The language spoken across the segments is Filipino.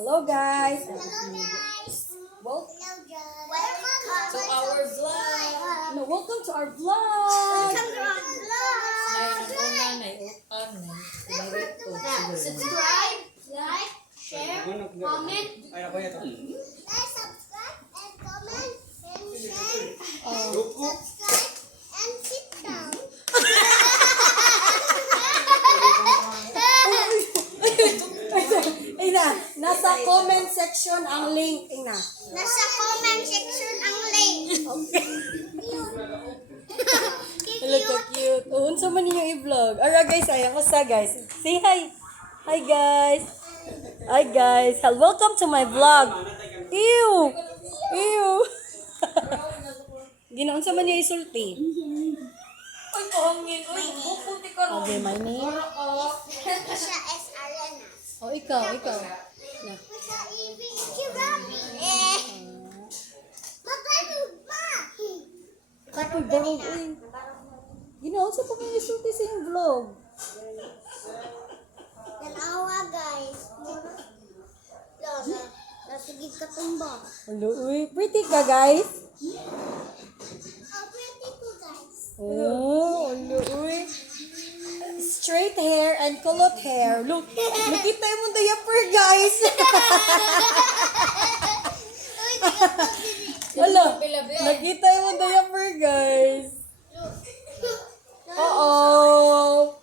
Hello guys. Hello guys. Wel- Welcome to our vlog. no, welcome to our vlog. Welcome to our vlog. Subscribe, like, share, comment. Guys, subscribe and comment and share. Subscribe and sit down. Ina, nasa comment section ang link. Ina. Nasa comment section ang link. Hello ka cute. Oh, unsa man ninyong i-vlog? Ara guys, ayang usa guys. Say hi. Hi guys. Hi guys. Welcome to my vlog. Ew. Ew. Ginoon sa man niyo isulti. Ay, pahangin. Ay, bukuti ka rin. Okay, my name. Siya is Arena. Oh, ikaw. Na. Siya ibig kirami. Magkano ba? Kapoy barog uy. Ginoon sa man isulti sa iyong vlog. Tanawa guys. Lola, nasigid ka tumba. Hello, uy. Pretty ka guys. Pretty ko guys. Oh, hello, uy. Straight hair and kulot hair. Look, nakita mo the diaper, guys. Hello, nakita mo the diaper, guys. Uh-oh.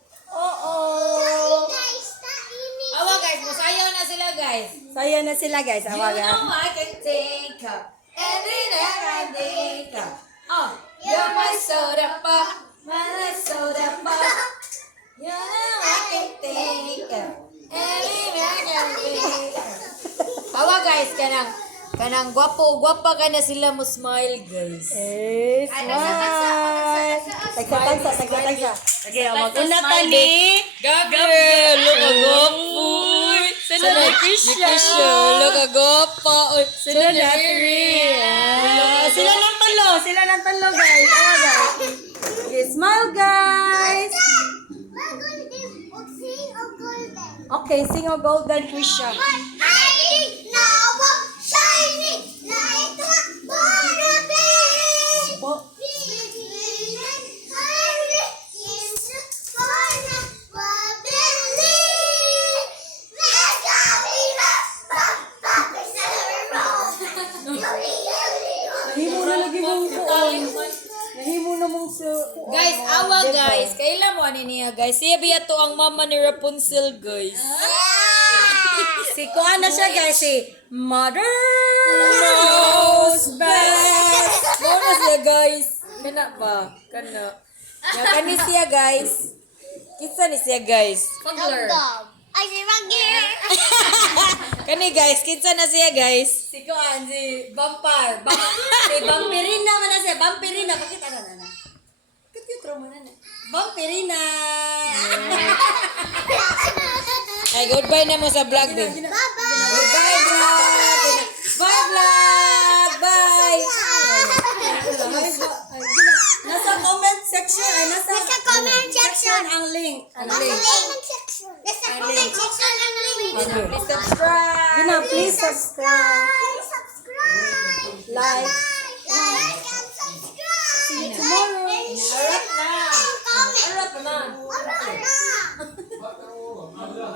Guys, taimi. Awa guys, masayaw na sila guys. Saya na sila, guys. You Awaga. know I can take her. Every day I take her. Oh, you're my soda pop. My soda pop. You know I can take her. Every day I can take her. Awa guys, kanang gwapa ka na sila mo smile guys. Eh, smile. Tagsa. Okay, maguna ka Smile, ni. Gabriel, look a gopoy. Sana na Krisha. Look a gopa. Sila na Sila ng talo, guys. Awaga. Okay, smile, guys. Sing o golden. Okay, sing a golden Krisha. Shining, nawa, shining, light na, bonapin. Po. Nahimo na lagi mong kuon. Nahimo na mong sa... Guys, awa guys. Kailan mo ani niya guys? Siya biya to ang mama ni Rapunzel guys. Si kuan na siya, guys. Si Mother knows best. Muna siya guys. Kana ba? Kana. Ya kani siya guys. Kinsa ni siya guys? Pagler. Ay, si Magir. Kani guys, kinsa na siya guys? Si kuan, si Vampire. Si Vampirina man na siya. Vampirina. Bakit ano na? Cute mo na. Vampirina. Ay, goodbye na mo sa vlog din. Bye-bye. Bye, vlog. Bye, vlog. Bye. Nasa comment section. Nasa comment section. ang link. Nasa comment section. Nasa comment section ang link. Please subscribe. Gina, please subscribe. Subscribe. Like. Like and subscribe. See you tomorrow. Harap na. And comment. Harap naman. Ara, ara.